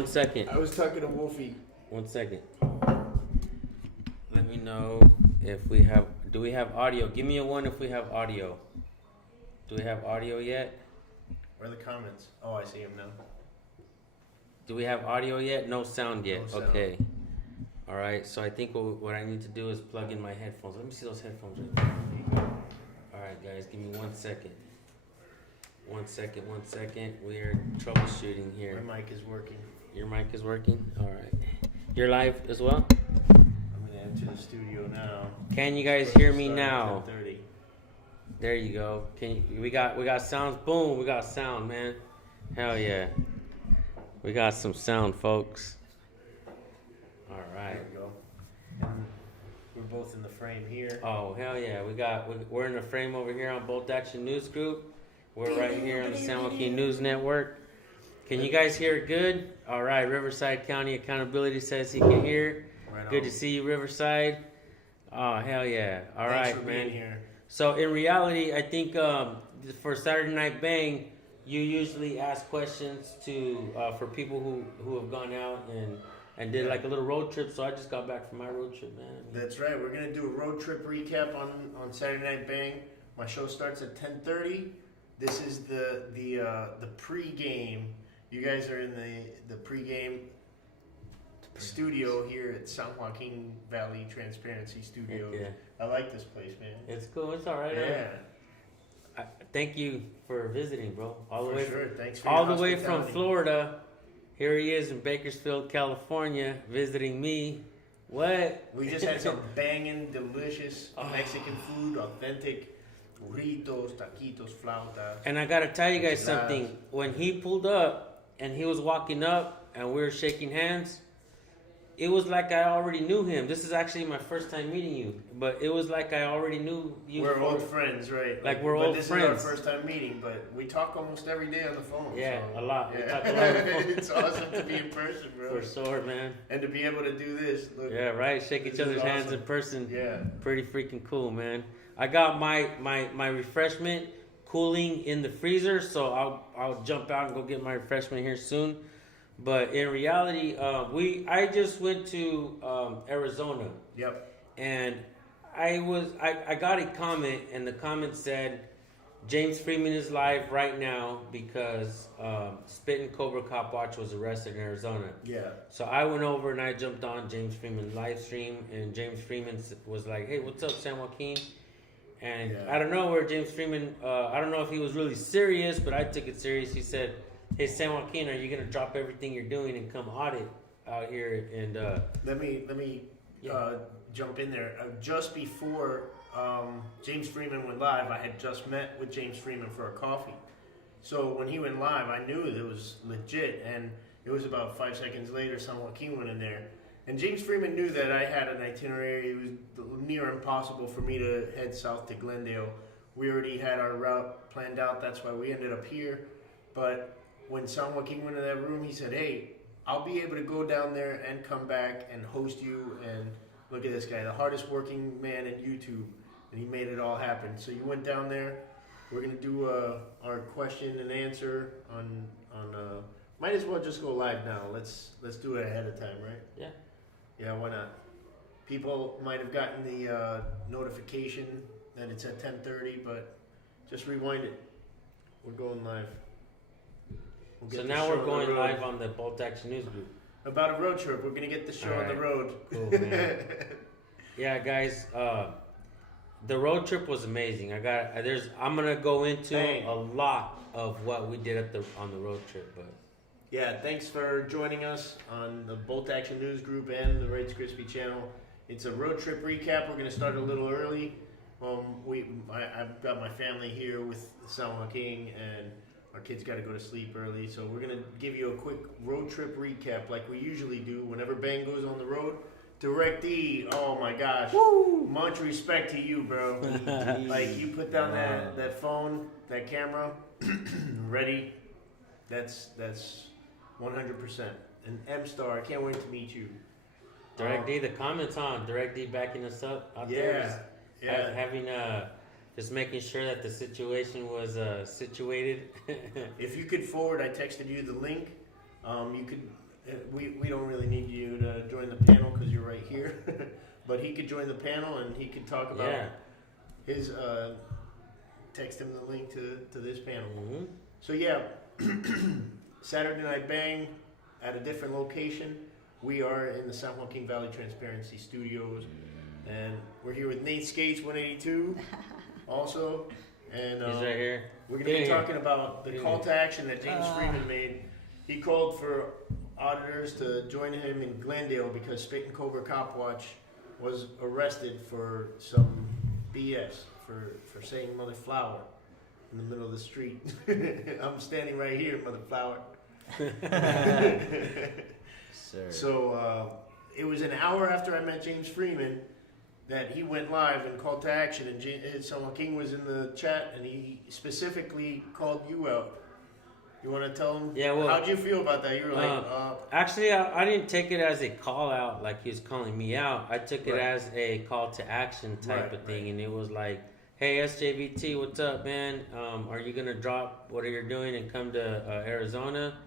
1 second. I was talking to Wolfie. 1 second. Let me know if we have. Do we have audio? Give me a one if we have audio. Do we have audio yet? Where are the comments? Oh, I see them now. Do we have audio yet? No sound yet. No sound. Okay. All right. So I think what I need to do is plug in my headphones. Let me see those headphones right there. All right, guys. Give me 1 second. 1 second. 1 second. We're troubleshooting here. My mic is working. Your mic is working. All right. You're live as well. I'm gonna enter the studio now. Can you guys hear me now? 10:30. There you go. Can you, we got sounds. Boom, we got sound, man. Hell yeah. We got some sound, folks. All right. There we go. And we're both in the frame here. Oh, hell yeah. We're in the frame over here on Bolt Action News Group. We're right here on the San Joaquin News Network. Can you guys hear it good? All right. Riverside County Accountability says he can hear. Right Good on. to see you, Riverside. Oh, hell yeah. All right, Thanks for man. being here. So in reality, I think for Saturday Night Bang, you usually ask questions to for people who have gone out and did like a little road trip. So I just got back from my road trip, man. That's right. We're gonna do a road trip recap on Saturday Night Bang. My show starts at 10:30. This is the pre-game. You guys are in the pre-game studio here at San Joaquin Valley Transparency Studios. Yeah. I like this place, man. It's cool. It's all right. Yeah. Thank you for visiting, bro. All the For way, sure. Thanks for all your the way from hospitality. Florida. Here he is in Bakersfield, California, visiting me. What? We just had some banging, delicious Mexican food, authentic burritos, taquitos, flautas. And I gotta tell you guys Enchiladas. something. When he pulled up and he was walking up and we were shaking hands, it was like I already knew him. This is actually my first time meeting you, but it was like I already knew you. We're old friends, right? Like we're but old this friends. is our first time meeting, but we talk almost every day on the phone. Yeah, so, a lot. We Yeah. talk a lot on the phone. It's awesome to be in person, bro. For sure, man. And to be able to do this. Look, Yeah, right. Shake This each is other's hands awesome. in person. Yeah. Pretty freaking cool, man. I got my refreshment cooling in the freezer, so I'll jump out and go get my refreshment here soon. But in reality, I just went to Arizona, Yep. and I got a comment, and the comment said James Freeman is live right now because Spit and Cobra Cop Watch was arrested in Arizona. Yeah. So I went over and I jumped on James Freeman's live stream, and James Freeman was like, "Hey, what's up, San Joaquin?" And Yeah. I don't know where James Freeman. I don't know if he was really serious, but I took it serious. He said, "Hey, San Joaquin, are you gonna drop everything you're doing and come audit out here?" And Let me Yeah. jump in there. Just before James Freeman went live, I had just met with James Freeman for a coffee. So when he went live, I knew it was legit, and it was about 5 seconds later, San Joaquin went in there. And James Freeman knew that I had an itinerary. It was near impossible for me to head south to Glendale. We already had our route planned out. That's why we ended up here. But when San Joaquin went in that room, he said, "Hey, I'll be able to go down there and come back and host you." And look at this guy, the hardest working man in YouTube. And he made it all happen. So you went down there. We're going to do our question and answer on might as well just go live now. Let's do it ahead of time, right? Yeah. Yeah, why not? People might have gotten the notification that it's at 10:30, but just rewind it. We're going live. We'll so get the now show we're on going the road. live on the Bolt Action News Group. About a road trip. We're gonna get the show on the Alright. road. Cool, man. Yeah, guys. The road trip was amazing. I'm gonna go into Hey. a lot of what we did on the road trip, but Yeah, thanks for joining us on the Bolt Action News Group and the Reds Crispy channel. It's a road trip recap. We're gonna start a little early. I've got my family here with San Joaquin, and our kids got to go to sleep early. So we're gonna give you a quick road trip recap, like we usually do whenever Bang goes on the road. Direct D, oh my gosh, much respect to you, bro. Like you put down that phone, that camera, ready. That's 100%. And M Star, I can't wait to meet you. Direct D, the comments on Direct D backing us up out there. Yeah. Having just making sure that the situation was situated. If you could forward, I texted you the link. You could we don't really need you to join the panel because you're right here, but he could join the panel and he could talk about his. Text him the link to this panel. Mm-hmm. So yeah, Saturday Night Bang at a different location. We are in the San Joaquin Valley Transparency Studios, and we're here with Nate Skates 182 also, and he's right here. We're going to be talking about the call to action that James Freeman made. He called for auditors to join him in Glendale because Spit and Cobra Cop Watch was arrested for some BS, for saying mother flower in the middle of the street. I'm standing right here, mother flower. Sir. So it was an hour after I met James Freeman that he went live and called to action, and San Joaquin was in the chat, and he specifically called you out. You want to tell him? Yeah, well, how'd you feel about that? You were like, actually, I didn't take it as a call out, like he was calling me out. I took it as a call to action type of thing, and it was like, hey, SJVT, what's up, man? Are you gonna drop what you're doing and come to Arizona?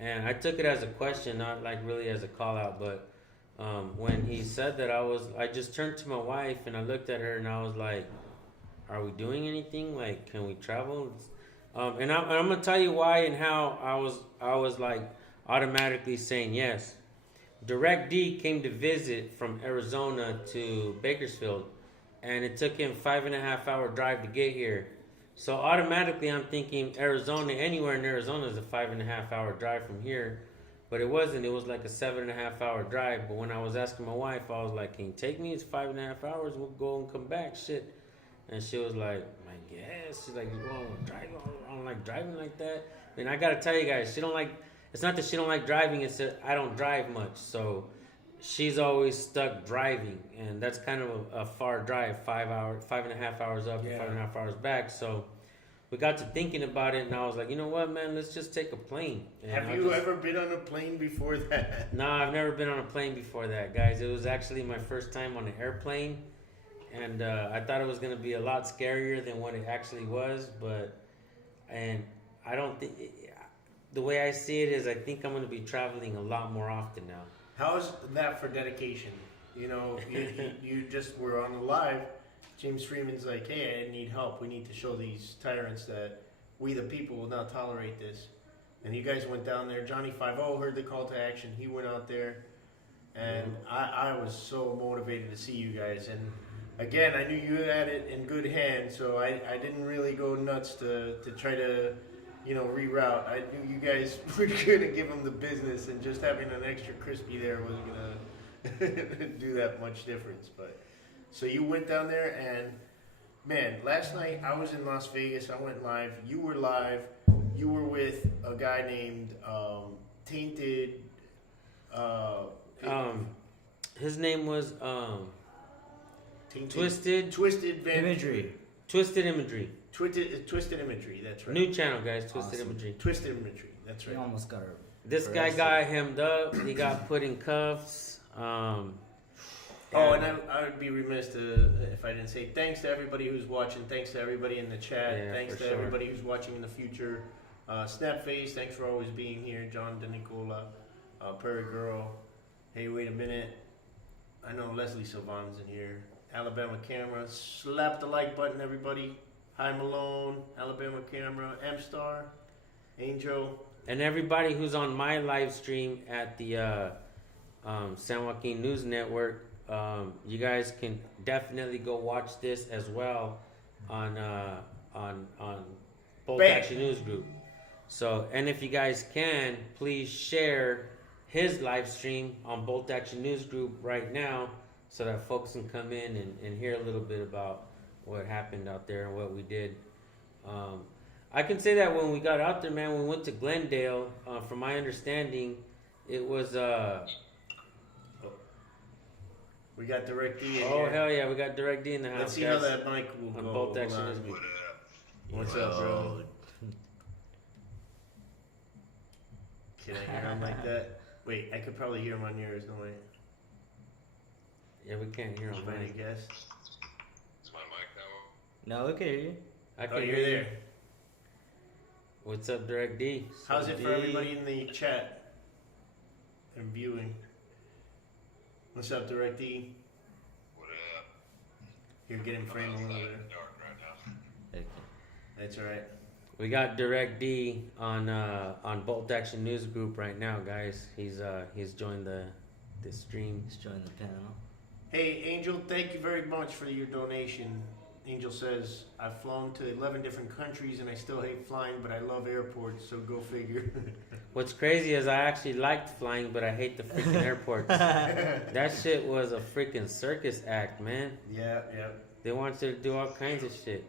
And I took it as a question, not like really as a call out. But when he said that, I just turned to my wife and I looked at her and I was like, are we doing anything? Like, can we travel? And I'm gonna tell you why and how I was like automatically saying yes. Direct D came to visit from Arizona to Bakersfield, and it took him 5.5 hour drive to get here. So automatically I'm thinking Arizona, anywhere in Arizona is a 5.5 hour drive from here, but it wasn't. It was like a 7.5 hour drive. But when I was asking my wife, I was like, "Can you take me? It's 5.5 hours. We'll go and come back." Shit. And she was like, "My guess." She's like, "You want to drive? I don't like driving like that." And I gotta tell you guys, she don't like. It's not that she don't like driving. It's that I don't drive much. So she's always stuck driving, and that's kind of a far drive. 5.5 hours up, 5.5 hours back. So we got to thinking about it, and I was like, you know what, man? Let's just take a plane. And have you ever been on a plane before that? No, I've never been on a plane before that, guys. It was actually my first time on an airplane. And I thought it was going to be a lot scarier than what it actually was, and I don't think, the way I see it is I think I'm going to be traveling a lot more often now. How's that for dedication? You know, you just were on the live. James Freeman's like, hey, I need help. We need to show these tyrants that we the people will not tolerate this. And you guys went down there. Johnny 5-0 heard the call to action. He went out there. And I was so motivated to see you guys. And again, I knew you had it in good hands, so I didn't really go nuts to try to, reroute. I knew you guys were going to give them the business, and just having an extra crispy there wasn't going to do that much difference. But so you went down there, and man, last night I was in Las Vegas. I went live. You were live. You were with a guy named Tainted. His name was Twisted Imagery. Twisted Imagery. Twisted Imagery. That's right. New channel, guys. Twisted Awesome. Imagery. Twisted Imagery. That's right. You almost got her. This guy got hemmed up. He got put in cuffs. And I would be remiss if I didn't say thanks to everybody who's watching. Thanks to everybody in the chat. Yeah, thanks to everybody who's watching in the future. Snapface, thanks for always being here. John DeNicola, Prairie Girl. Hey, wait a minute. I know Leslie Sylvan's in here. Alabama Camera. Slap the like button, everybody. Hi Malone, Alabama Camera, M-Star, Angel. And everybody who's on my live stream at the San Joaquin News Network, you guys can definitely go watch this as well on Bolt Action News Group. So, and if you guys can, please share his live stream on Bolt Action News Group right now, so that folks can come in and hear a little bit about what happened out there and what we did. I can say that when we got out there, man, when we went to Glendale, from my understanding, it was... we got Direct D in oh, here. hell yeah, we got Direct D in the house. Let's see guys. how that mic will on go. Bolt Action News Group. What's up, bro? Can I hear him like that? Wait, I could probably hear him on yours, no way. Yeah, we can't hear him. Any guess? Is my mic now? No, look at you. I can Oh, hear you're you. there. What's up, Direct D? How's it for everybody in the chat? and viewing. What's up, Direct D? What up? You're getting I'm framed a outside little in bit. the dark right now. Okay. That's alright. We got Direct D on Bolt Action News Group right now, guys. He's joined the stream. Let's join the panel. Hey, Angel, thank you very much for your donation. Angel says, I've flown to 11 different countries and I still hate flying, but I love airports, so go figure. What's crazy is I actually liked flying, but I hate the freaking airport. That shit was a freaking circus act, man. Yeah. They want you to do all kinds of shit.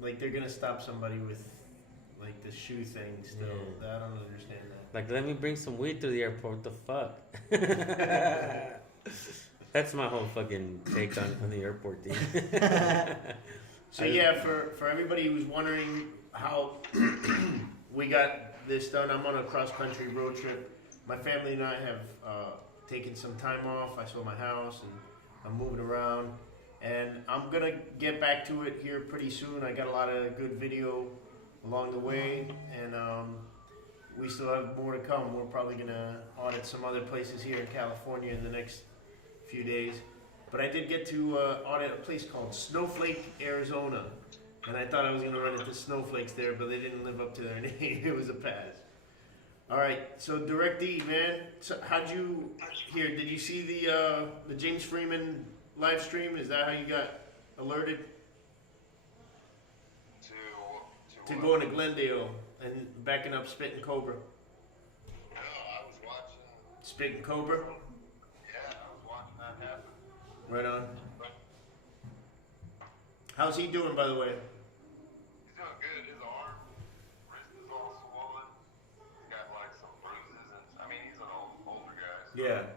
Like, they're gonna stop somebody with, like, the shoe thing still. Yeah. I don't understand that. Like, let me bring some weed through the airport. What the fuck? That's my whole fucking take on the airport thing. So yeah, for everybody who's wondering how we got this done, I'm on a cross-country road trip. My family and I have taken some time off. I sold my house and I'm moving around. And I'm gonna get back to it here pretty soon. I got a lot of good video along the way, and we still have more to come. We're probably gonna audit some other places here in California in the next few days. But I did get to audit a place called Snowflake, Arizona. And I thought I was going to run into snowflakes there, but they didn't live up to their name. It was a pass. All right, so Direct D, man. So how'd you hear? Did you see the James Freeman live stream? Is that how you got alerted to what? going to Glendale and backing up Spit and Cobra? No, I was watching. Spit and Cobra? Yeah, I was watching that happen. Right on. How's he doing, by the way? He's doing good. His arm, wrist is all swollen. He's got like some bruises, and I mean he's an older guy. So Yeah.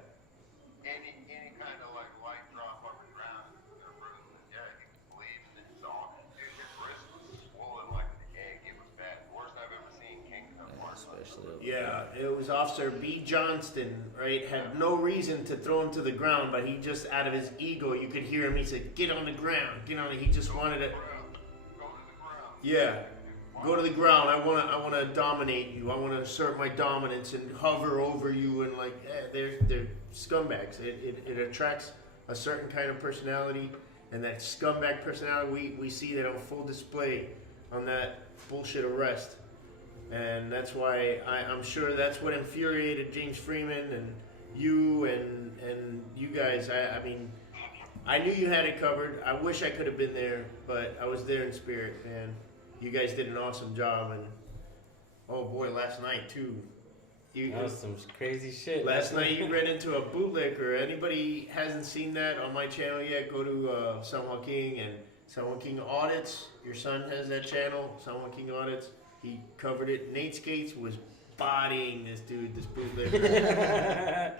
Any kind of like light drop on the ground is gonna bruise it. Yeah, he was bleeding and his arm. Dude, his wrist was swollen like an egg. It was bad. Worst I've ever seen King come on. Especially over Yeah, it was Officer B. Johnston, right? Had no reason to throw him to the ground, but he just, out of his ego, you could hear him. He said, "Get on the ground, get on it." He just wanted to, Go to the ground. yeah, go to the ground. I wanna dominate you. I wanna assert my dominance and hover over you. And like, they're scumbags. It attracts a certain kind of personality, and that scumbag personality we see that on full display on that bullshit arrest. And that's why I'm sure that's what infuriated James Freeman and you and you guys. I mean, I knew you had it covered. I wish I could have been there, but I was there in spirit, man. You guys did an awesome job, and oh boy, last night too. That was some crazy shit. Last night you ran into a bootlicker. Anybody hasn't seen that on my channel yet, go to San Joaquin and San Joaquin Audits. Your son has that channel, San Joaquin Audits. He covered it. Nate Skates was bodying this dude, this bootlegger.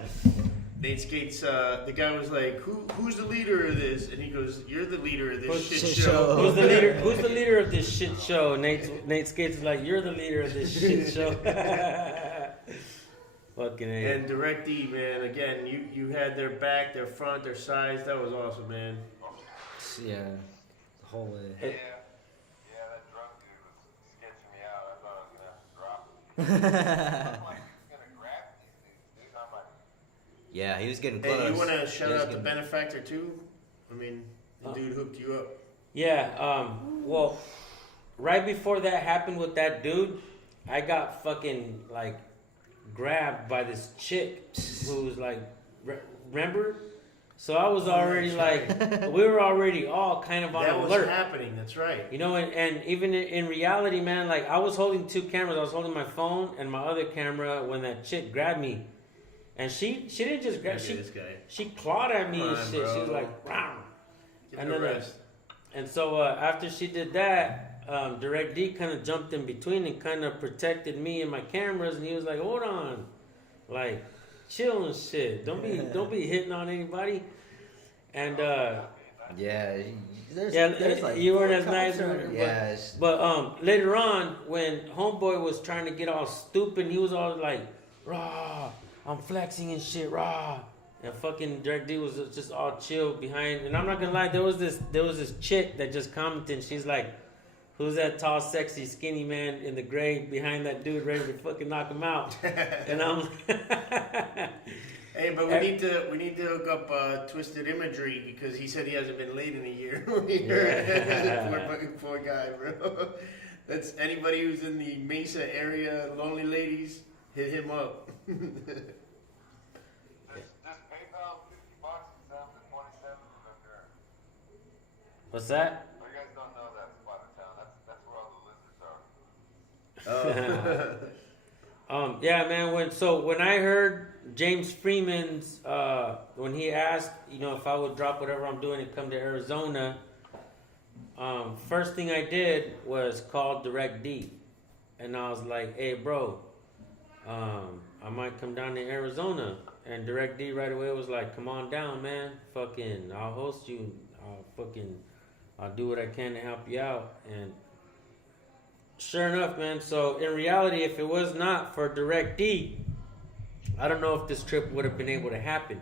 Nate Skates, the guy was like, "Who's the leader of this?" And he goes, "You're the leader of this shit show." Who's the leader of this shit show? Nate Skates is like, "You're the leader of this shit show." Fucking A. And Direct D, man, again, you had their back, their front, their sides. That was awesome, man. Yeah, the whole way. Yeah, that drunk dude was sketching me out. I thought I was gonna have to drop him. I'm like, he's gonna grab these dudes, dude. I'm like, Yeah, he was getting close. Hey, you want to shout He was out the getting- benefactor too? I mean, the dude hooked you up. Yeah, well, right before that happened with that dude, I got fucking, like, grabbed by this chick who was like, remember? So I was already like, we were already all kind of on That was alert. happening, that's right. You know, and even in reality, man, like, I was holding two cameras. I was holding my phone and my other camera when that chick grabbed me. And she didn't just grab, Look at this guy. she clawed at me Come and on, shit. She bro. was like, "Rawr." Give And it a then, rest. And so after she did that, Direct D kind of jumped in between and kind of protected me and my cameras. And he was like, "Hold on, like, chill and shit. Don't be hitting on anybody." And Yeah, there's, yeah, there's like you weren't 4 as cops nice. around But, here. Yeah, it's- but later on, when Homeboy was trying to get all stupid, he was all like, "Raw, I'm flexing and shit, raw." And fucking Direct D was just all chill behind. And I'm not gonna lie, there was this chick that just commented. And she's like, who's that tall, sexy, skinny man in the gray behind that dude ready to fucking knock him out? And I'm Hey, but we need to hook up Twisted Imagery because he said he hasn't been late in a year. Poor guy, bro. That's anybody who's in the Mesa area, lonely ladies, hit him up. Just PayPal $50 and send them to 27 November. What's that? Oh, you guys don't know that spot of town. That's where all the lizards are. Yeah, man. When I heard James Freeman's when he asked, if I would drop whatever I'm doing and come to Arizona, first thing I did was call Direct D, and I was like, "Hey, bro, I might come down to Arizona." And Direct D right away was like, "Come on down, man. Fucking, I'll host you. I'll do what I can to help you out." And sure enough, man. So in reality, if it was not for Direct D, I don't know if this trip would have been able to happen.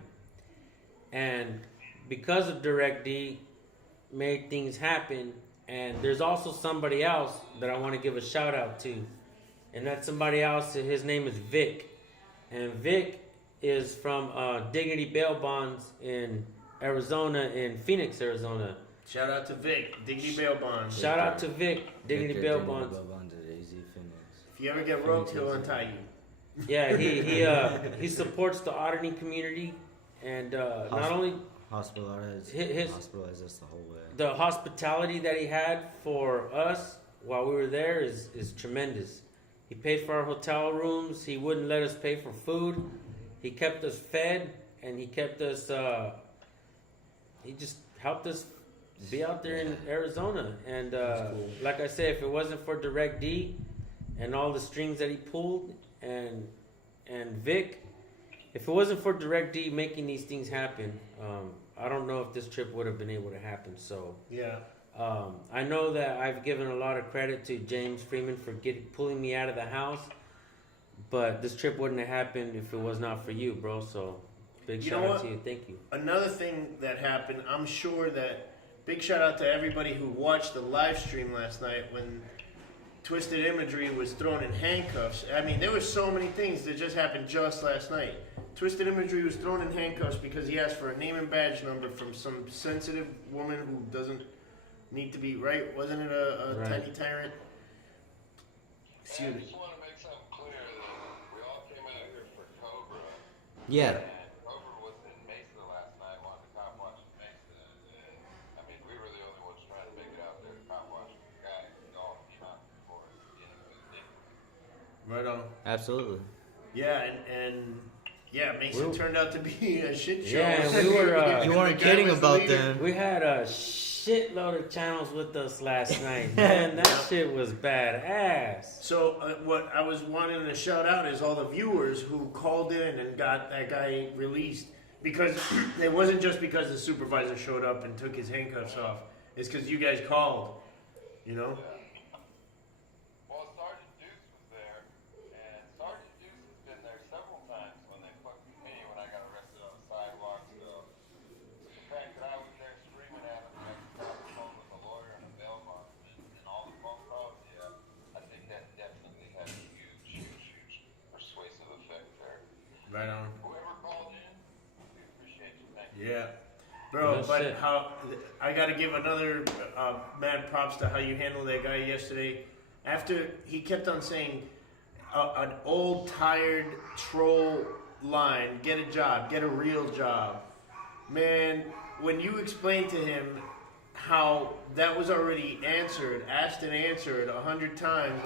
And because of Direct D, made things happen. And there's also somebody else that I want to give a shout out to, and that somebody else, his name is Vic, and Vic is from Dignity Bail Bonds in Arizona, in Phoenix, Arizona. Shout out to Vic, Dignity Bail Bonds. Shout out to Vic, Dignity Bail Bonds. If you ever get roped, he'll untie you. Yeah, he supports the auditing community, and not only hospitalized us the whole way. the hospitality that he had for us while we were there is tremendous. He paid for our hotel rooms. He wouldn't let us pay for food. He kept us fed, and he kept us. He just helped us be out there in Arizona. And cool. like I said, if it wasn't for Direct D and all the strings that he pulled, and Vic, if it wasn't for Direct D making these things happen, I don't know if this trip would have been able to happen. So Yeah. I know that I've given a lot of credit to James Freeman for pulling me out of the house, but this trip wouldn't have happened if it was not for you, bro. So big shout out to you. Thank you. Another thing that happened, I'm sure that big shout out to everybody who watched the live stream last night when Twisted Imagery was thrown in handcuffs. I mean, there were so many things that just happened just last night. Twisted Imagery was thrown in handcuffs because he asked for a name and badge number from some sensitive woman who doesn't need to be, right? Wasn't it a Right. tiny tyrant? I Excuse me. just want to make something clear that we all came out here for Cobra. Yeah. And Cobra was in Mesa last night, wanted to cop watch in Mesa. I mean, we were the only ones trying to make it out there to cop watch the guy. Y'all came out for us. Right on. Absolutely. Yeah, and yeah, Mason turned out to be a shit show. Yeah, and we were, You weren't kidding about them. We had a shitload of channels with us last night. Man, that shit was badass. So what I was wanting to shout out is all the viewers who called in and got that guy released, because it wasn't just because the supervisor showed up and took his handcuffs off. It's because you guys called, you know. Well, Sergeant Deuce was there, and Sergeant Deuce has been there several times when they fucked with me when I got arrested on the sidewalk. So the fact that I was there screaming at him and I was on the phone with a lawyer and a bail bondsman and all the phone calls, yeah, I think that definitely had a huge persuasive effect there. Right on. Whoever called in, we appreciate you. Thank you. Yeah. Bro, That's but it. how I got to give another mad props to how you handled that guy yesterday. After he kept on saying an old tired troll line, get a job, get a real job. Man, when you explained to him how that was already asked and answered 100 times,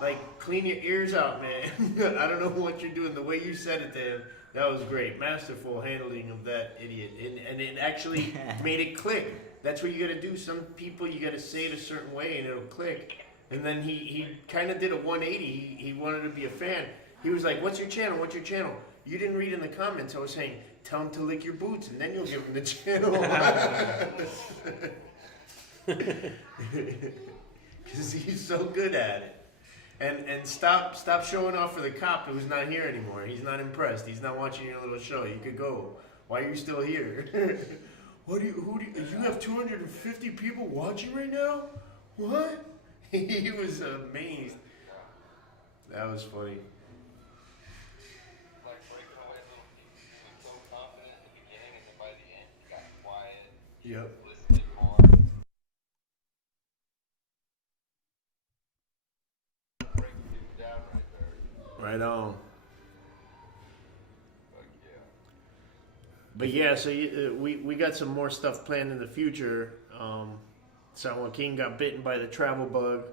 like clean your ears out, man. I don't know what you're doing. The way you said it to him, that was great. Masterful handling of that idiot. And it actually made it click. That's what you gotta do. Some people you gotta say it a certain way and it'll click. And then he kind of did a 180. He wanted to be a fan. He was like, what's your channel? What's your channel? You didn't read in the comments. I was saying, tell him to lick your boots and then you'll give him the channel. Because he's so good at it. And stop showing off for the cop who's not here anymore. He's not impressed. He's not watching your little show. You could go. Why are you still here? You have 250 people watching right now? What? He was amazed. That was funny. Like breaking away little pieces. He was so confident at the beginning, and then by the end, he got quiet, Yep. listening more. Breaking people down right there. Right on. Like, yeah. But yeah, so we got some more stuff planned in the future. San Joaquin got bitten by the travel bug.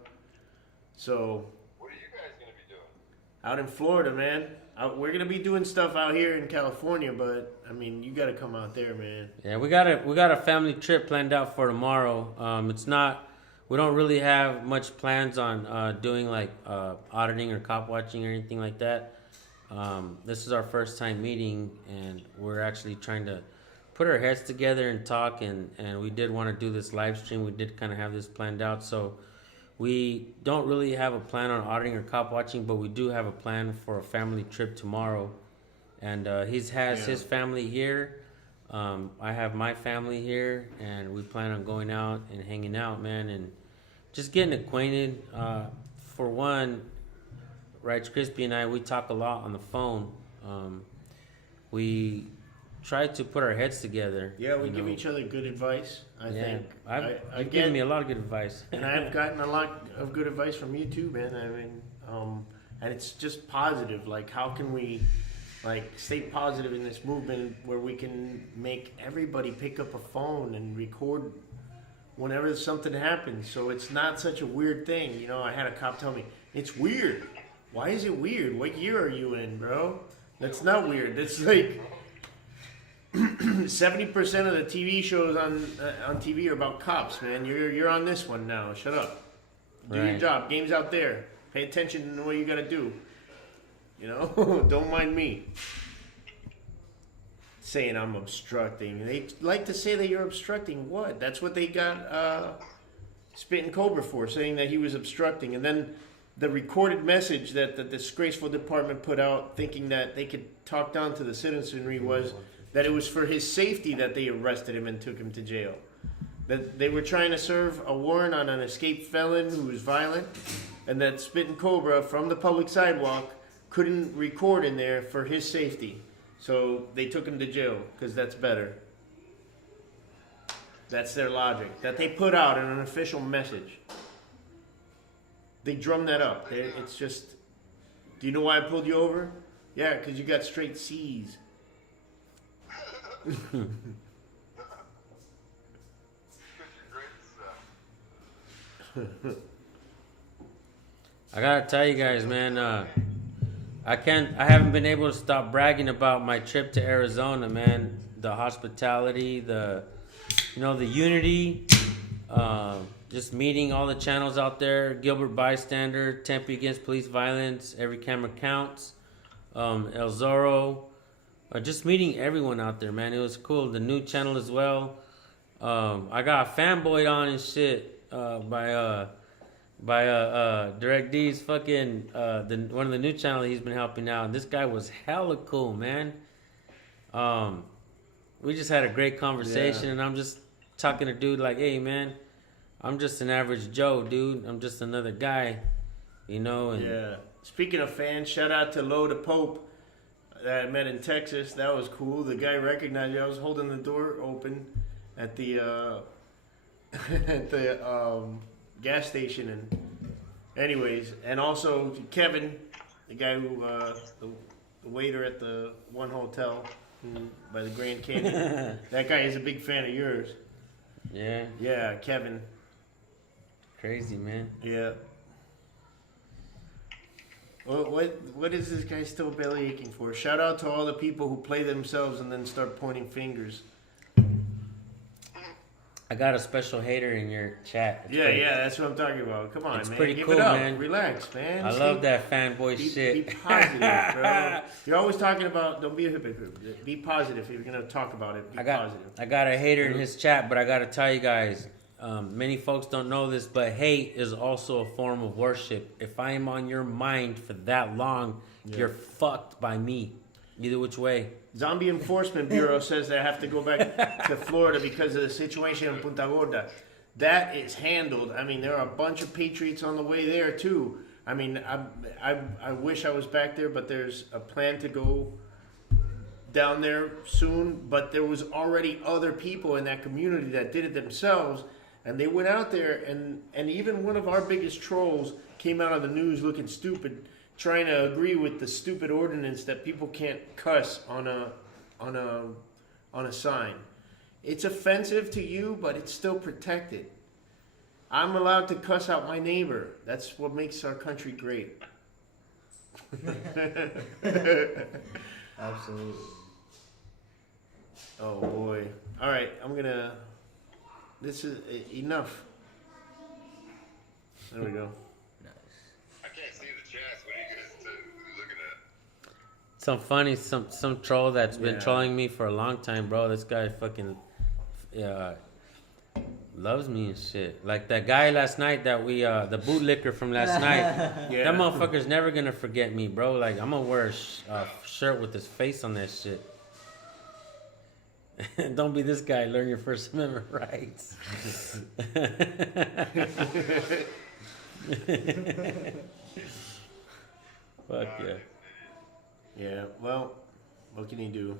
So What are you guys gonna be doing? out in Florida, man. We're gonna be doing stuff out here in California, but I mean, you got to come out there, man. Yeah, we got a family trip planned out for tomorrow. We don't really have much plans on doing like auditing or cop watching or anything like that. This is our first time meeting, and we're actually trying to put our heads together and talk. And we did want to do this live stream. We did kind of have this planned out, so we don't really have a plan on auditing or cop watching, but we do have a plan for a family trip tomorrow. And he has his family here. I have my family here, and we plan on going out and hanging out, man, and just getting acquainted. For one, Rights Crispy and I, we talk a lot on the phone. We try to put our heads together. Yeah, we give each other good advice. I think. You've given me a lot of good advice. And I've gotten a lot of good advice from you too, man. I mean, and it's just positive. Like, how can we, like, stay positive in this movement where we can make everybody pick up a phone and record whenever something happens, so it's not such a weird thing. You know, I had a cop tell me, "It's weird. Why is it weird? What year are you in, bro? That's not weird. That's like 70% of the TV shows on TV are about cops, man. You're on this one now. Shut up. Do your Right. job. Game's out there. Pay attention to what you got to do. You know, don't mind me." Saying I'm obstructing. They like to say that you're obstructing. What? That's what they got Spit and Cobra for, saying that he was obstructing. And then the recorded message that the disgraceful department put out, thinking that they could talk down to the citizenry, was that it was for his safety that they arrested him and took him to jail. That they were trying to serve a warrant on an escaped felon who was violent, and that Spit and Cobra from the public sidewalk couldn't record in there for his safety. So they took him to jail because that's better. That's their logic that they put out in an official message. They drum that up. It's just, do you know why I pulled you over? Yeah, because you got straight C's. Good, you're great. I gotta tell you guys, man. I haven't been able to stop bragging about my trip to Arizona, man. The hospitality, the unity, just meeting all the channels out there. Gilbert Bystander, Tempe Against Police Violence, Every Camera Counts, El Zorro, just meeting everyone out there, man. It was cool. The new channel as well. I got fanboyed on and shit by Direct D's fucking one of the new channels he's been helping out. And this guy was hella cool, man. We just had a great conversation, and I'm just talking to dude like, "Hey, man, I'm just an average Joe, dude. I'm just another guy, you know." And Yeah. Speaking of fans, shout out to Lo the Pope that I met in Texas. That was cool. The guy recognized me. I was holding the door open at the at the gas station, and anyways, and also Kevin, the guy who the waiter at the one hotel by the Grand Canyon. That guy is a big fan of yours. yeah, Yeah, Kevin. crazy, man. Yeah. What is this guy still belly aching for? Shout out to all the people who play themselves and then start pointing fingers. I got a special hater in your chat. It's Yeah, pretty- yeah, that's what I'm talking about. Come on, It's man. pretty Give cool, it up. man. Relax, man. I love that fanboy shit. Be positive, bro. You're always talking about, don't be a hypocrite. Be positive if you're going to talk about it. Be positive. I got a hater in his chat, but I got to tell you guys, many folks don't know this, but hate is also a form of worship. If I am on your mind for that long, you're fucked by me. Either which way. Zombie Enforcement Bureau says they have to go back to Florida because of the situation in Punta Gorda. that is handled. I mean, there are a bunch of Patriots on the way there too. I mean, I wish I was back there, but there's a plan to go down there soon. But there was already other people in that community that did it themselves, and they went out there, and even one of our biggest trolls came out of the news looking stupid, trying to agree with the stupid ordinance that people can't cuss on a sign. It's offensive to you, but it's still protected. I'm allowed to cuss out my neighbor. That's what makes our country great. Absolutely. Oh boy. All right, this is enough. There we go. I can't see the chats. What are you guys looking at? Some funny, some troll that's been Yeah. trolling me for a long time, bro. This guy fucking loves me and shit. Like that guy last night that we, the bootlicker from last night. Yeah. That motherfucker's never gonna forget me, bro. Like I'm gonna wear a shirt with his face on that shit. Don't be this guy. Learn your First Amendment rights. Fuck yeah. Yeah, well, what can you do?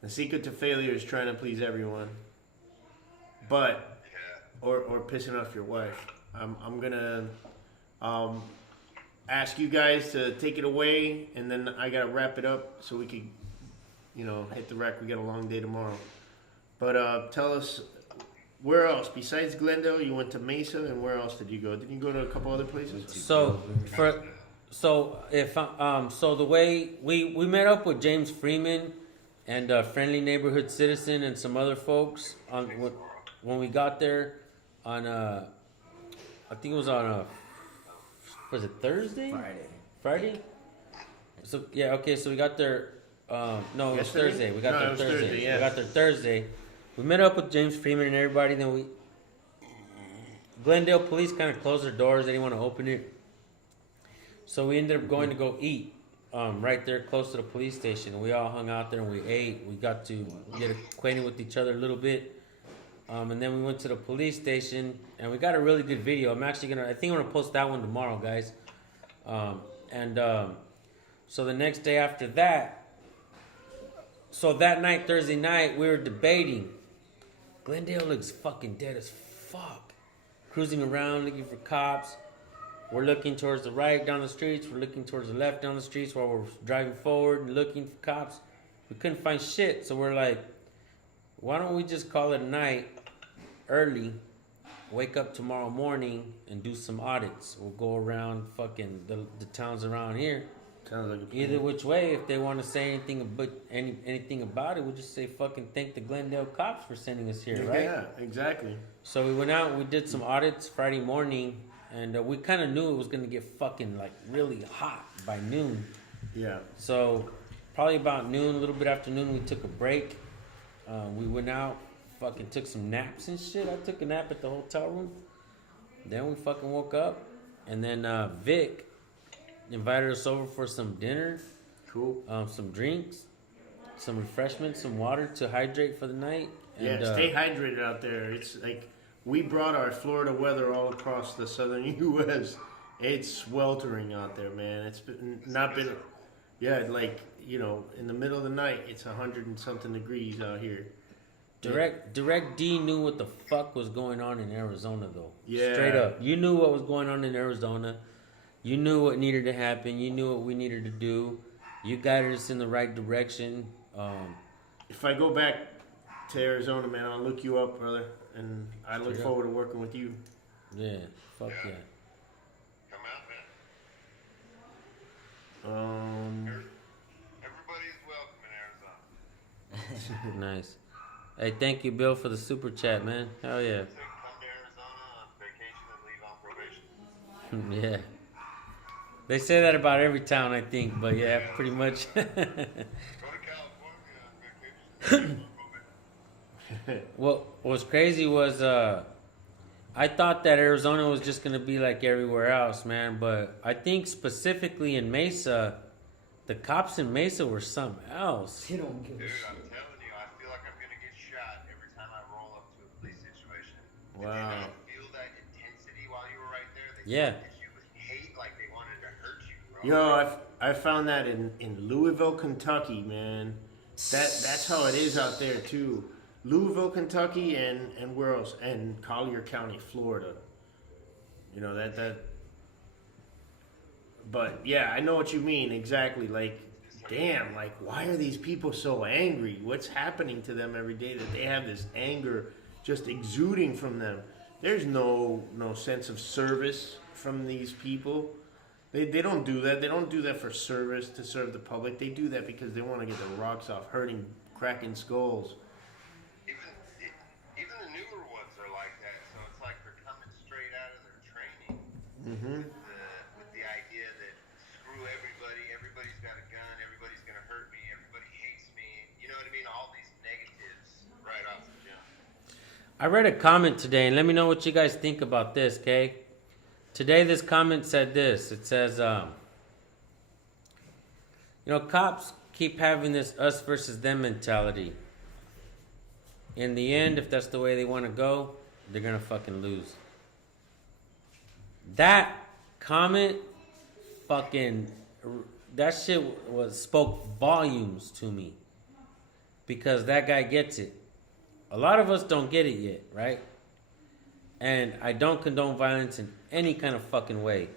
The secret to failure is trying to please everyone. But, or pissing off your wife. I'm gonna ask you guys to take it away, and then I gotta wrap it up so we could, hit the rack. We got a long day tomorrow. But tell us, where else besides Glendale? You went to Mesa, and where else did you go? Did you go to a couple other places? So the way we met up with James Freeman and Friendly Neighborhood Citizen and some other folks when we got there on I think it was on was it Thursday? Friday? So yeah, okay, so we got there no, it was Yesterday? Thursday. We got No, there it was Thursday. Thursday, yeah. We got there Thursday. We met up with James Freeman and everybody, then Glendale police kind of closed their doors, they didn't want to open it. So we ended up going to go eat right there close to the police station. We all hung out there and we ate. We got to get acquainted with each other a little bit. And then we went to the police station and we got a really good video. I think I'm gonna post that one tomorrow, guys. So the next day after that, so that night, Thursday night, we were debating. Glendale looks fucking dead as fuck. Cruising around looking for cops. We're looking towards the right down the streets. We're looking towards the left down the streets while we're driving forward and looking for cops. We couldn't find shit. So we're like, why don't we just call it a night early, wake up tomorrow morning and do some audits. We'll go around fucking the towns around here. Sounds like a plan. Either which way, if they want to say anything about it, we'll just say fucking thank the Glendale cops for sending us here, right? Yeah, exactly. So we went out and we did some audits Friday morning. And we kind of knew it was going to get fucking, like, really hot by noon. Yeah. So, probably about noon, a little bit after noon, we took a break. We went out, fucking took some naps and shit. I took a nap at the hotel room. Then we fucking woke up. And then Vic invited us over for some dinner. Cool. Some drinks, some refreshments, some water to hydrate for the night. Yeah, And, stay hydrated out there. It's like... We brought our Florida weather all across the southern U.S. It's sweltering out there, man. It's not been, like, in the middle of the night, it's 100 and something degrees out here. Direct D knew what the fuck was going on in Arizona, though. Yeah. Straight up. You knew what was going on in Arizona. You knew what needed to happen. You knew what we needed to do. You guided us in the right direction. If I go back to Arizona, man, I'll look you up, brother. And I look Straight forward to working with you. Yeah, fuck yeah. Come out, man. Everybody's welcome in Arizona. Nice. Hey, thank you, Bill, for the super chat, man. Hell yeah. So come to Arizona on vacation and leave on probation. Yeah. They say that about every town, I think, but yeah, pretty much. Go to California on vacation. Leave on probation. What was crazy was I thought that Arizona was just gonna be like everywhere else, man. But I think specifically in Mesa, the cops in Mesa were something else. He don't give a Dude, shit. I'm telling you, I feel like I'm gonna get shot every time I roll up to a police situation. Wow. Did they not feel that intensity while you were right there? They Yeah. felt you with hate, like they wanted to hurt you, bro. Yo, I found that in Louisville, Kentucky, man. That's how it is out there too. Louisville, Kentucky, and where else? And Collier County, Florida. You know that. But yeah, I know what you mean exactly. Like, damn, like why are these people so angry? What's happening to them every day that they have this anger just exuding from them? There's no sense of service from these people. They don't do that. They don't do that for service to serve the public. They do that because they want to get the rocks off, hurting, cracking skulls. Even the newer ones are like that. So it's like they're coming straight out of their training Mm-hmm. with the idea that screw everybody, everybody's got a gun, everybody's gonna hurt me, everybody hates me. You know what I mean? All these negatives right off the jump. I read a comment today, and let me know what you guys think about this, okay? Today, this comment said this. It says, cops keep having this us versus them mentality. In the end, if that's the way they want to go, they're going to fucking lose. That comment that shit spoke volumes to me. Because that guy gets it. A lot of us don't get it yet, right? And I don't condone violence in any kind of fucking way.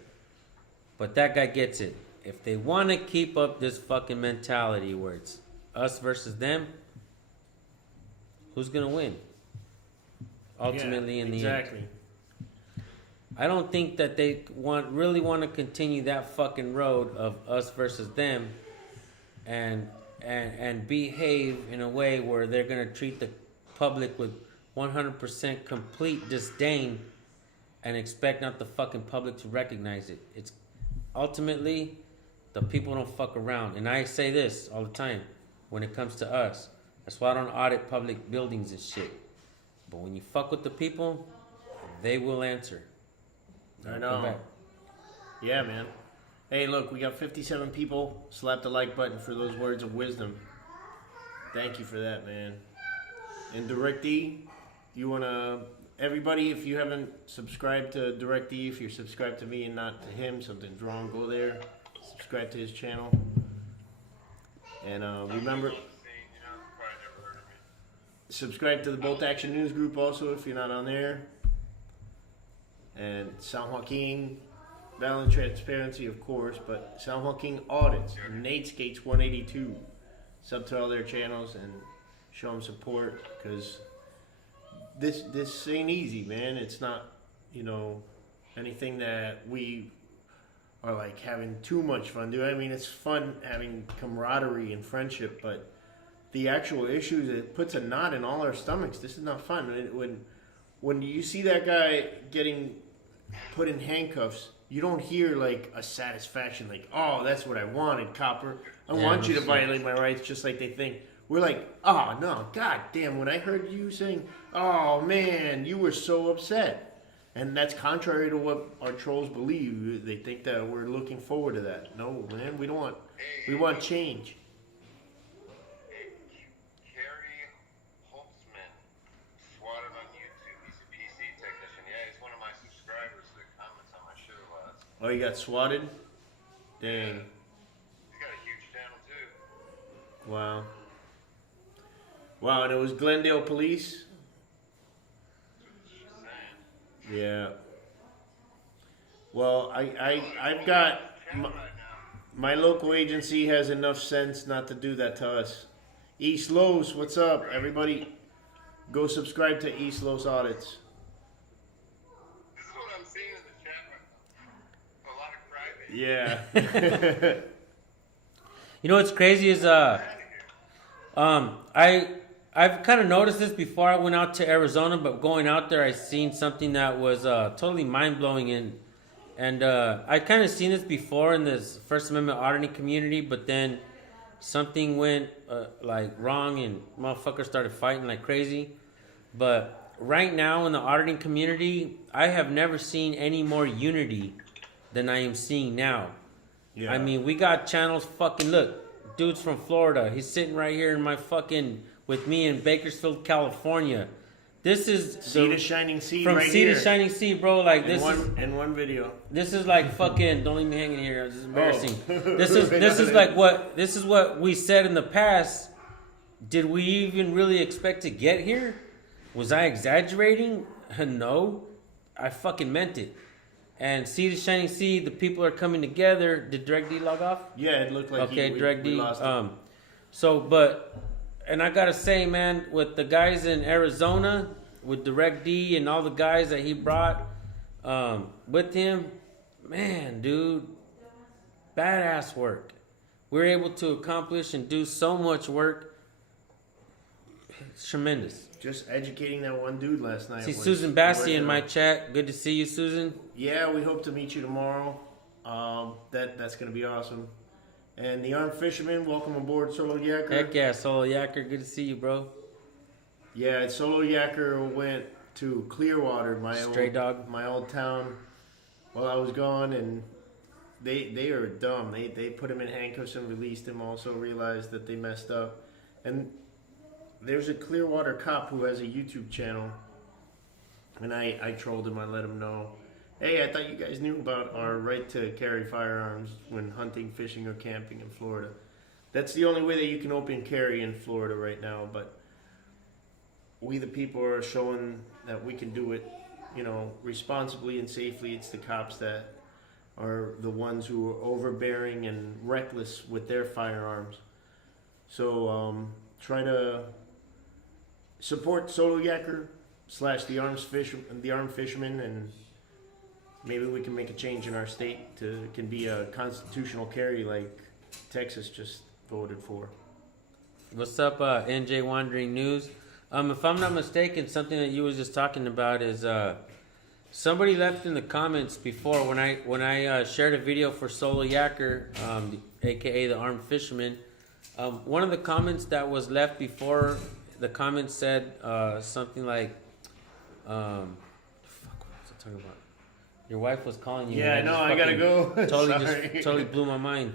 But that guy gets it. If they want to keep up this fucking mentality where it's us versus them, who's going to win? Ultimately, in the end. Exactly. I don't think that they really want to continue that fucking road of us versus them and behave in a way where they're going to treat the public with 100% complete disdain and expect not the fucking public to recognize it. It's ultimately the people don't fuck around. And I say this all the time when it comes to us. That's why I don't audit public buildings and shit. But when you fuck with the people, they will answer. I know. Yeah, man. Hey, look, we got 57 people. Slap the like button for those words of wisdom. Thank you for that, man. And DirectD, you want to... Everybody, if you haven't subscribed to DirectD, if you're subscribed to me and not to him, something's wrong, go there. Subscribe to his channel. And remember... Subscribe to the Bolt Action News Group also if you're not on there. And San Joaquin, Valid Transparency, of course, but San Joaquin Audits, Nate Skates 182. Sub to all their channels and show them support because this ain't easy, man. It's not, anything that we are like having too much fun doing. I mean, it's fun having camaraderie and friendship, but the actual issues, it puts a knot in all our stomachs. This is not fun. When you see that guy getting put in handcuffs, you don't hear like a satisfaction like, oh, that's what I wanted, copper. I want you to violate my rights just like they think. We're like, oh, no, god damn, when I heard you saying, oh, man, you were so upset. And that's contrary to what our trolls believe. They think that we're looking forward to that. No, man, we want change. Oh, you got swatted? Dang. He's got a huge channel too. Wow. Wow, and it was Glendale Police? Yeah. Well, I've got... My local agency has enough sense not to do that to us. East Los, what's up? Everybody, go subscribe to East Los Audits. Yeah. You know what's crazy is I've kind of noticed this before I went out to Arizona, but going out there I seen something that was totally mind blowing and I kind of seen this before in this First Amendment auditing community, but then something went like wrong and motherfuckers started fighting like crazy. But right now in the auditing community, I have never seen any more unity than I am seeing now. Yeah. I mean, we got channels fucking, look, dude's from Florida. He's sitting right here in my fucking, with me in Bakersfield, California. This is Sea to shining sea from right sea here. to shining sea, bro. Like in this is one video. this is like fucking. Don't leave me hanging here. This is embarrassing. Oh. This is like what this is what we said in the past. Did we even really expect to get here? Was I exaggerating? No, I fucking meant it. And sea to shining sea, the people are coming together. Did Direct D log off? Yeah, it looked like Okay, we Direct D. lost it. So, but, and I gotta say, man, with the guys in Arizona, with Direct D and all the guys that he brought with him, man, dude, badass work. We're able to accomplish and do so much work. It's tremendous. Just educating that one dude last night. See was Susan Bassey worth in it my all. chat. Good to see you, Susan. Yeah, we hope to meet you tomorrow. That's gonna be awesome. And the armed fisherman, welcome aboard, Solo Yacker. Heck yeah, Solo Yacker. Good to see you, bro. Yeah, Solo Yacker went to Clearwater, Stray dog. my old town, while I was gone, and they are dumb. They put him in handcuffs and released him. Also realized that they messed up, and there's a Clearwater cop who has a YouTube channel, and I trolled him. I let him know, hey, I thought you guys knew about our right to carry firearms when hunting, fishing, or camping in Florida. That's the only way that you can open carry in Florida right now, but we the people are showing that we can do it, responsibly and safely. It's the cops that are the ones who are overbearing and reckless with their firearms. So try to support Solo Yacker / the armed fisherman, and maybe we can make a change in our state to can be a constitutional carry like Texas just voted for. What's up, NJ Wandering News? If I'm not mistaken, something that you was just talking about is somebody left in the comments before when I shared a video for Solo Yacker, aka the armed fisherman. One of the comments that was left before the comment said something like, fuck, what was I talking about? Your wife was calling you. Yeah, I and know. just I gotta fucking go. totally blew my mind.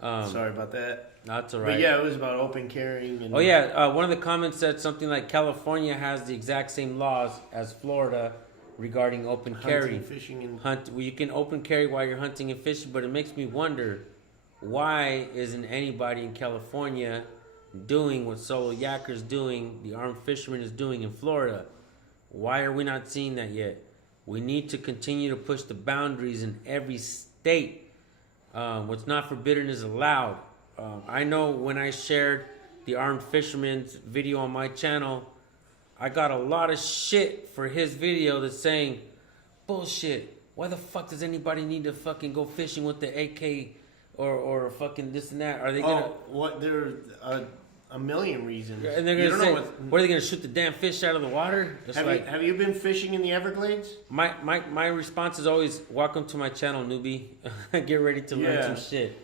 Sorry about that. That's all right. But yeah, it was about open carrying. And Oh yeah, one of the comments said something like California has the exact same laws as Florida regarding open carry. hunting, fishing, and Well, you can open carry while you're hunting and fishing, but it makes me wonder, why isn't anybody in California doing what Solo Yacker's doing, the armed fisherman is doing in Florida? Why are we not seeing that yet? We need to continue to push the boundaries in every state. What's not forbidden is allowed. I know when I shared the armed fisherman's video on my channel, I got a lot of shit for his video that's saying, bullshit, why the fuck does anybody need to fucking go fishing with the AK or fucking this and that? Are they gonna... what? There are a million reasons. And they're You gonna don't say, know what are they gonna shoot the damn fish out of the water? It's like, have you been fishing in the Everglades? my response is always, welcome to my channel, newbie. Get ready to learn Yeah. some shit.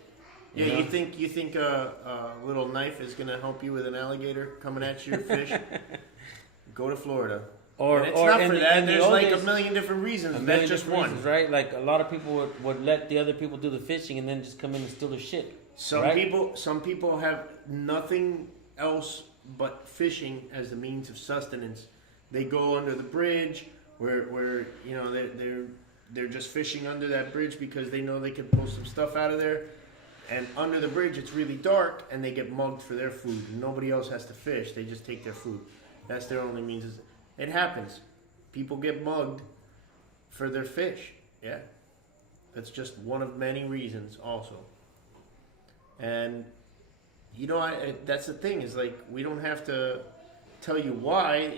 Yeah, know? you think a little knife is gonna help you with an alligator coming at your fish? Go to Florida. Or And it's not in for the- that. in the There's old like days- a million different reasons. A That's million just different one. reasons, right? Like a lot of people would let the other people do the fishing and then just come in and steal their shit. Some right? people have nothing else but fishing as the means of sustenance. They go under the bridge where they're just fishing under that bridge because they know they can pull some stuff out of there. And under the bridge it's really dark and they get mugged for their food. Nobody else has to fish. They just take their food. That's their only means. It happens. People get mugged for their fish. Yeah. That's just one of many reasons also. And that's the thing, is like, we don't have to tell you why.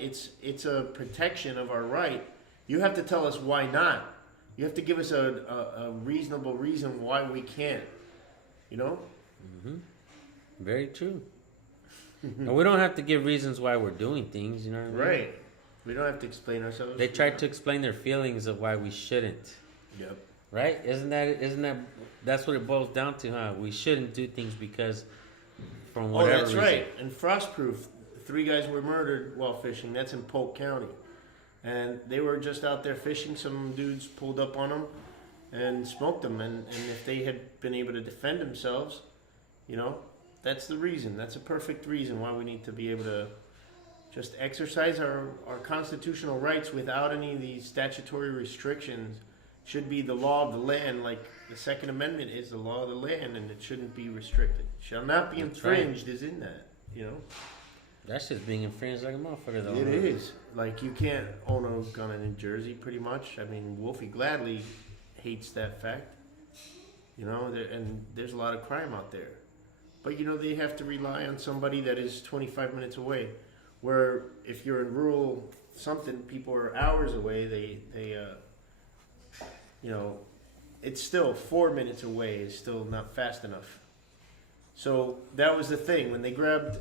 It's a protection of our right. You have to tell us why not. You have to give us a reasonable reason why we can't. Mm-hmm. Very true. And we don't have to give reasons why we're doing things, you know what I mean? Right. We don't have to explain ourselves. They tried to explain their feelings of why we shouldn't. Yep. Right? Isn't that that's what it boils down to, huh? We shouldn't do things because from whatever that's reason. right. And Frostproof, 3 guys were murdered while fishing. That's in Polk County. And they were just out there fishing. Some dudes pulled up on them and smoked them. And if they had been able to defend themselves, that's the reason. That's a perfect reason why we need to be able to just exercise our constitutional rights without any of these statutory restrictions should be the law of the land, like the Second Amendment is the law of the land, and it shouldn't be restricted. Shall not be That's right. infringed is in that, you know? That shit's being infringed like a motherfucker, though. It is. Like, you can't own a gun in New Jersey, pretty much. I mean, Wolfie gladly hates that fact. You know, and there's a lot of crime out there. But, you know, they have to rely on somebody that is 25 minutes away. Where if you're in rural something, people are hours away, they you know, it's still 4 minutes away is still not fast enough. So that was the thing. When they grabbed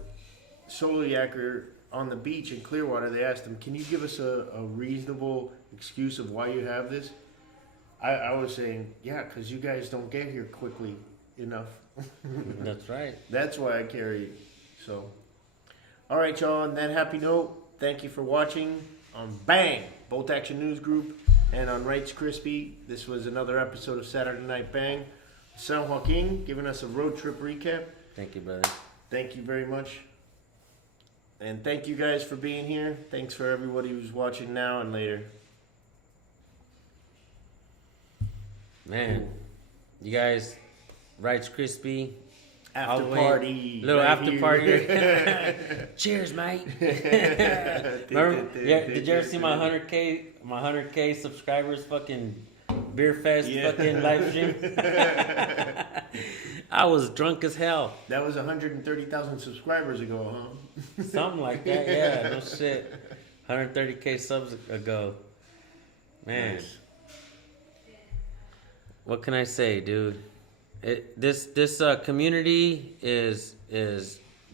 Soliaker on the beach in Clearwater, they asked him, can you give us a reasonable excuse of why you have this? I was saying, yeah, because you guys don't get here quickly enough. That's right. That's why I carry it. So, all right, y'all, on that happy note, thank you for watching on B.A.N.G, Bolt Action News Group, and on Rights Crispy. This was another episode of Saturday Night B.A.N.G. San Joaquin giving us a road trip recap. Thank you, brother. Thank you very much. And thank you guys for being here. Thanks for everybody who's watching now and later. Man, you guys, Rights Crispy. After all the way- party. Little right after here. party. Cheers, mate. Remember? Yeah, did you ever see my 100K subscribers fucking beer fest fucking live stream? I was drunk as hell. That was 130,000 subscribers ago, huh? Something like that. Yeah, no shit. 130K subs ago. Man, Nice. what can I say, dude? This community is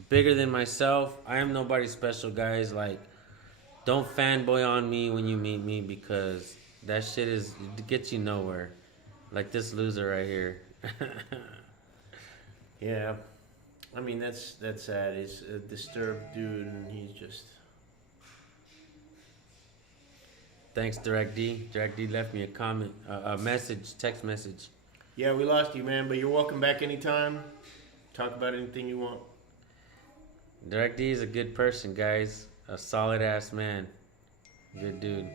bigger than myself. I am nobody special, guys. Like, don't fanboy on me when you meet me, because that shit it gets you nowhere. Like this loser right here. Yeah. I mean, that's sad. He's a disturbed dude, and he's just... Thanks, Direct D. Direct D left me a comment, a message, text message. Yeah, we lost you, man, but you're welcome back anytime. Talk about anything you want. Direct D is a good person, guys. A solid ass man. Good dude.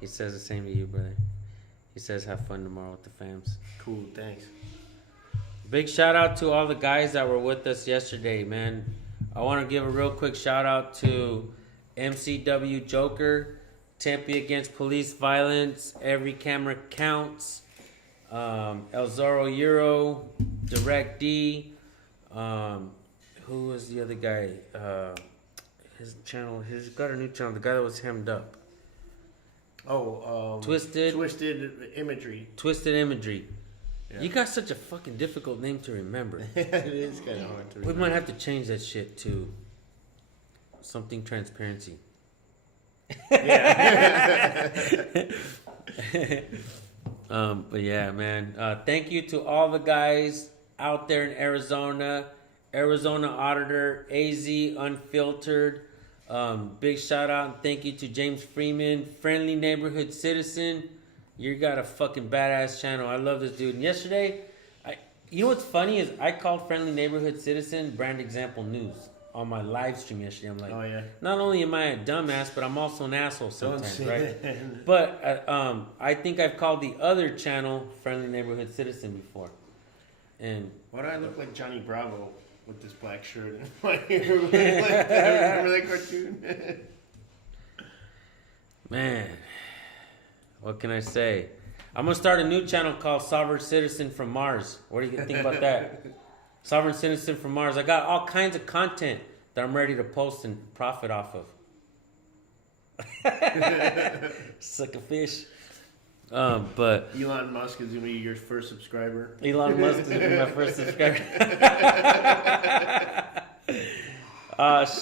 He says the same to you, brother. He says have fun tomorrow with the fams. Cool, thanks. Big shout out to all the guys that were with us yesterday, man. I want to give a real quick shout out to MCW Joker, Tempe Against Police Violence, Every Camera Counts, El Zorro Euro, Direct D, who was the other guy? His channel, he's got a new channel, the guy that was hemmed up. Oh, Twisted Imagery. Twisted Imagery. Yeah. You got such a fucking difficult name to remember. It is kind of hard to We remember. might have to change that shit to something transparency. Yeah. But yeah, man. Thank you to all the guys out there in Arizona. Arizona Auditor, AZ Unfiltered. Big shout out and thank you to James Freeman, Friendly Neighborhood Citizen. You got a fucking badass channel. I love this dude. And yesterday, you know what's funny is I called Friendly Neighborhood Citizen Brand Example News on my live stream yesterday. I'm like, Oh, yeah. not only am I a dumbass, but I'm also an asshole Don't sometimes, say right? that. But I think I've called the other channel Friendly Neighborhood Citizen before. And Why do I look like Johnny Bravo with this black shirt and my hair? Remember that cartoon? man, what can I say? I'm gonna start a new channel called Sovereign Citizen from Mars. What do you think about that? Sovereign Citizen from Mars. I got all kinds of content that I'm ready to post and profit off of. Suck a fish. But Elon Musk is gonna be your first subscriber. Elon Musk is gonna be my first subscriber.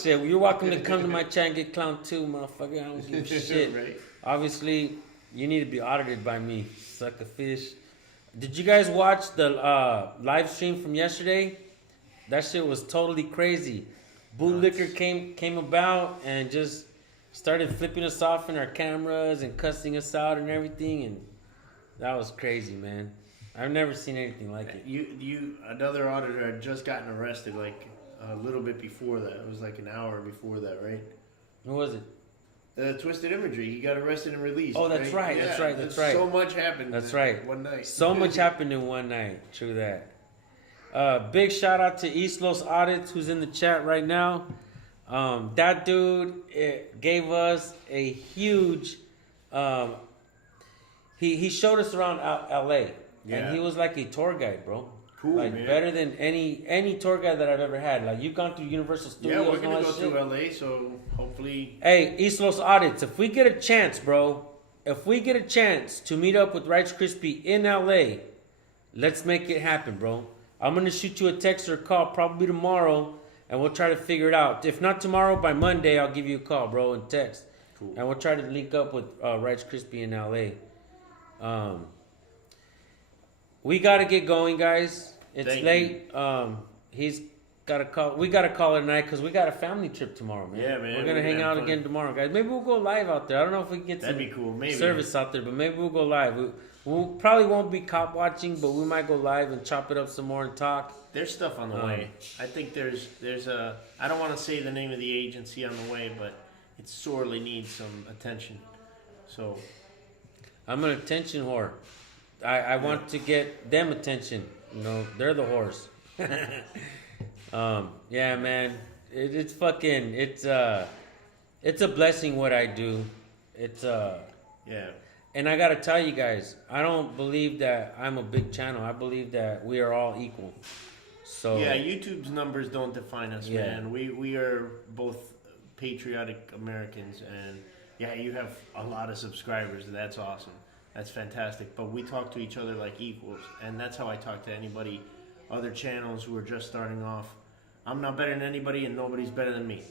Shit, you're welcome to come to my chat and get clowned too, motherfucker. I don't give a shit. Right? Obviously, you need to be audited by me. Suck a fish. Did you guys watch the live stream from yesterday? That shit was totally crazy. Bootlicker came about and just started flipping us off in our cameras and cussing us out and everything, and that was crazy, man. I've never seen anything like it. You another auditor had just gotten arrested like a little bit before that. It was like an hour before that, right? Who was it? Twisted Imagery. He got arrested and released. Oh, that's right. Yeah, That's right. So much happened. That's in right. One night. So much happened in one night. True that. Big shout out to East Los Audits, who's in the chat right now. That dude gave us a huge. He showed us around L.A. Yeah. And he was like a tour guide, bro. Cool, like man. better than any tour guide that I've ever had. Like you've gone through Universal Studios. Yeah, we're and gonna all go that shit. through LA, so hopefully. Hey, East Los Audits, if we get a chance, bro, if we get a chance to meet up with Rice Krispie in LA, let's make it happen, bro. I'm gonna shoot you a text or a call probably tomorrow, and we'll try to figure it out. If not tomorrow, by Monday, I'll give you a call, bro, and text. Cool. And we'll try to link up with Rice Krispie in LA. We gotta get going, guys. It's Thank late. He's got a call. We got to call it tonight because we got a family trip tomorrow, man. Yeah, man, We're we're gonna hang gonna out have fun. again tomorrow, guys. Maybe we'll go live out there. I don't know if we can get That'd some be cool. Maybe. service out there, but maybe we'll go live. We probably won't be cop watching, but we might go live and chop it up some more and talk. There's stuff on the way. I think there's a. I don't want to say the name of the agency on the way, but it sorely needs some attention. So. I'm an attention whore. I want to get them attention. You know, they're the horse. Yeah, man. It's fucking. It's a blessing what I do. Yeah. And I gotta tell you guys, I don't believe that I'm a big channel. I believe that we are all equal. So Yeah, YouTube's numbers don't define us, Yeah. man. We are both patriotic Americans, and yeah, you have a lot of subscribers. That's awesome. That's fantastic. But we talk to each other like equals, and that's how I talk to anybody, other channels who are just starting off. I'm not better than anybody, and nobody's better than me.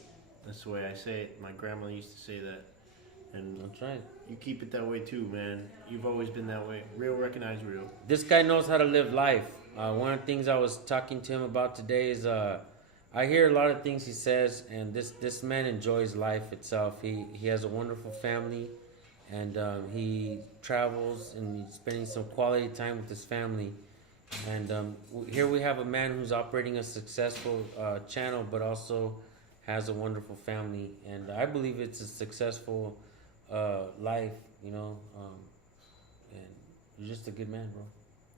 That's the way I say it. My grandma used to say that, and that's right. you keep it that way too, man. You've always been that way. Real recognize real. This guy knows how to live life. One of the things I was talking to him about today is I hear a lot of things he says, and this man enjoys life itself. He has a wonderful family, and he travels and he's spending some quality time with his family. And here we have a man who's operating a successful channel, but also has a wonderful family. And I believe it's a successful life, you know. And you're just a good man, bro.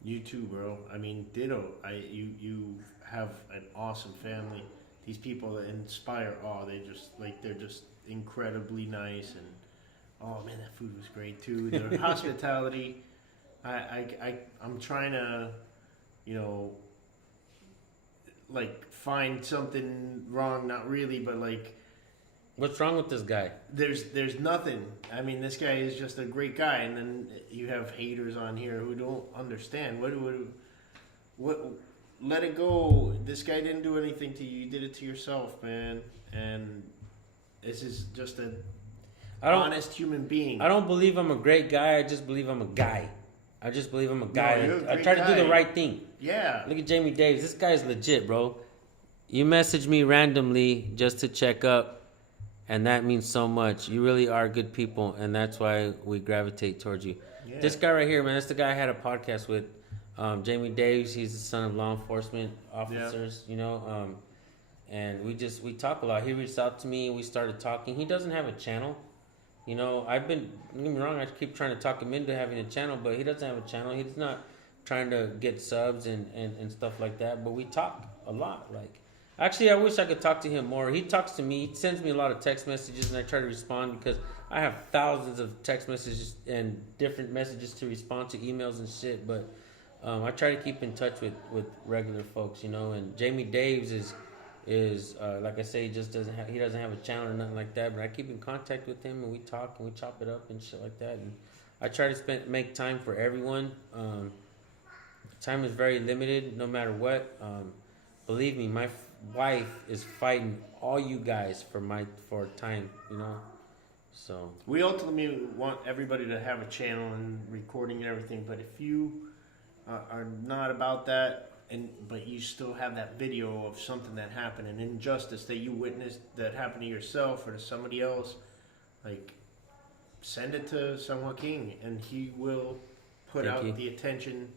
You too, bro. I mean, ditto. You have an awesome family. These people that inspire awe. They're just incredibly nice, and oh man, that food was great too. Their hospitality. I'm trying to, you know, like find something wrong. Not really, but like. What's wrong with this guy? There's nothing. I mean, this guy is just a great guy, and then you have haters on here who don't understand. What? Let it go. This guy didn't do anything to you. You did it to yourself, man. And this is just an honest human being. I don't believe I'm a great guy. I just believe I'm a guy. I just believe I'm a guy. No, you're a I great try to do guy. the right thing. Yeah. Look at Jamie Davis. This guy's legit, bro. You message me randomly just to check up, and that means so much. You really are good people, and that's why we gravitate towards you. Yeah. This guy right here, man, that's the guy I had a podcast with. Jamie Davis, he's the son of law enforcement officers, you know, and we talk a lot. He reached out to me, we started talking. He doesn't have a channel, you know. Don't get me wrong, I keep trying to talk him into having a channel, but he doesn't have a channel. He's not trying to get subs and stuff like that, but we talk a lot. Like, actually, I wish I could talk to him more. He talks to me, he sends me a lot of text messages, and I try to respond because I have thousands of text messages and different messages to respond to, emails and shit, but I try to keep in touch with regular folks, you know. And Jamie Daves is like I say, he doesn't have a channel or nothing like that. But I keep in contact with him, and we talk and we chop it up and shit like that. And I try to make time for everyone. Time is very limited, no matter what. Believe me, my wife is fighting all you guys for time, you know. So We ultimately want everybody to have a channel and recording and everything, but if you are not about that, but you still have that video of something that happened, an injustice that you witnessed that happened to yourself or to somebody else, like, send it to San Joaquin, and he will put Thank out you. the attention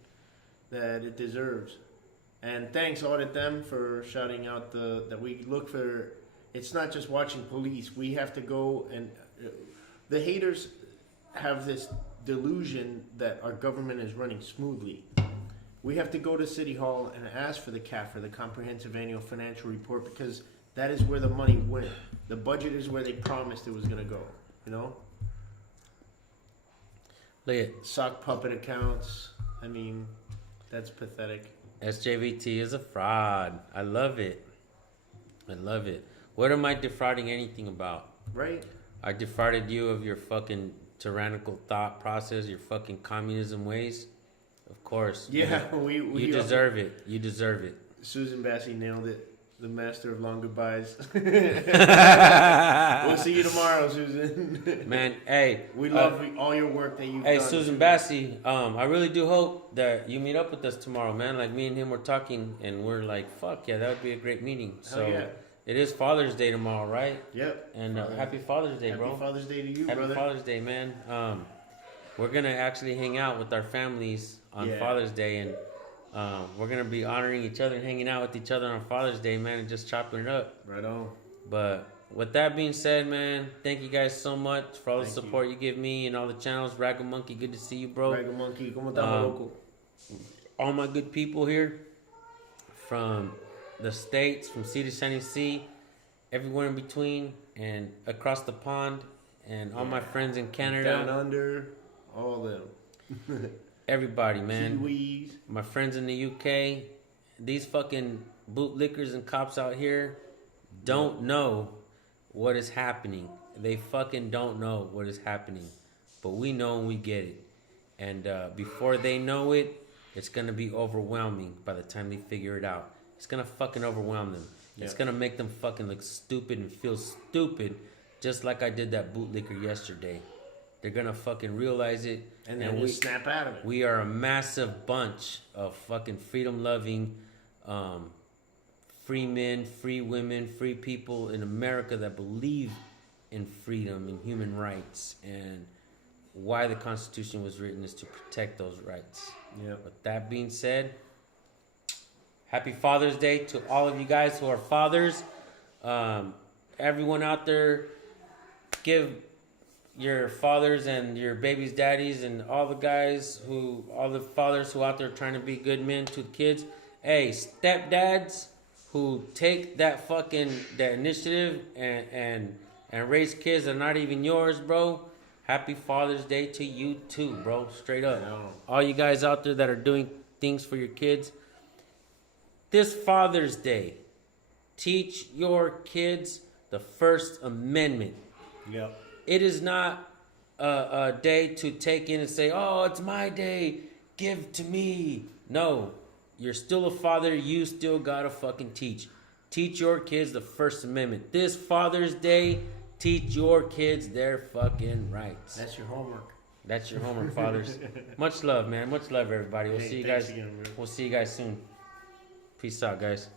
that it deserves. And thanks, audit them for shouting out that we look for. It's not just watching police. We have to go and the haters have this delusion that our government is running smoothly. We have to go to City Hall and ask for the CAFR, the Comprehensive Annual Financial Report, because that is where the money went. The budget is where they promised it was going to go. You know? Look at Sock puppet accounts. I mean, that's pathetic. SJVT is a fraud. I love it. I love it. What am I defrauding anything about? Right? I defrauded you of your fucking tyrannical thought process, your fucking communism ways. Of course. Yeah, You deserve it. You deserve it. Susan Bassey nailed it. The master of long goodbyes. We'll see you tomorrow, Susan. Man, hey. We love all your work that you've done. Hey, Susan Bassey, I really do hope that you meet up with us tomorrow, man. Like, me and him were talking, and we're like, fuck, yeah, that would be a great meeting. So, yeah. It is Father's Day tomorrow, right? Yep. And happy Father's Day, bro. Happy Father's Day to you, Happy brother. Father's Day, man. We're going to actually hang out with our families on Father's Day, and we're going to be honoring each other and hanging out with each other on Father's Day, man, and just chopping it up. Right on. But with that being said, man, thank you guys so much for all the support you give me and all the channels. Ragga Monkey, good to see you, bro. Ragga Monkey, ¿cómo estamos, loco? All my good people here from the States, from sea to shining sea, everywhere in between, and across the pond, and all my friends in Canada. Down under, all them. Everybody, man. Kiwis. My friends in the UK. These fucking bootlickers and cops out here don't know what is happening. They fucking don't know what is happening. But we know and we get it. And before they know it, it's going to be overwhelming by the time they figure it out. It's going to fucking overwhelm them. Yeah. It's going to make them fucking look stupid and feel stupid, just like I did that bootlicker yesterday. They're going to fucking realize it. And then we snap out of it. We are a massive bunch of fucking freedom-loving, free men, free women, free people in America that believe in freedom and human rights. And why the Constitution was written is to protect those rights. Yeah. With that being said, happy Father's Day to all of you guys who are fathers. Everyone out there, give your fathers and your babies' daddies and all the fathers who out there trying to be good men to the kids. Hey, stepdads who take that initiative and raise kids that are not even yours, bro. Happy Father's Day to you too, bro. Straight up. All you guys out there that are doing things for your kids. This Father's Day, teach your kids the First Amendment. Yep. It is not a day to take in and say, oh, it's my day, give to me. No, you're still a father, you still gotta fucking teach. Teach your kids the First Amendment. This Father's Day, teach your kids their fucking rights. That's your homework. That's your homework, fathers. Much love, man. Much love, everybody. We'll see you guys. Again, We'll see you guys soon. Peace out, guys.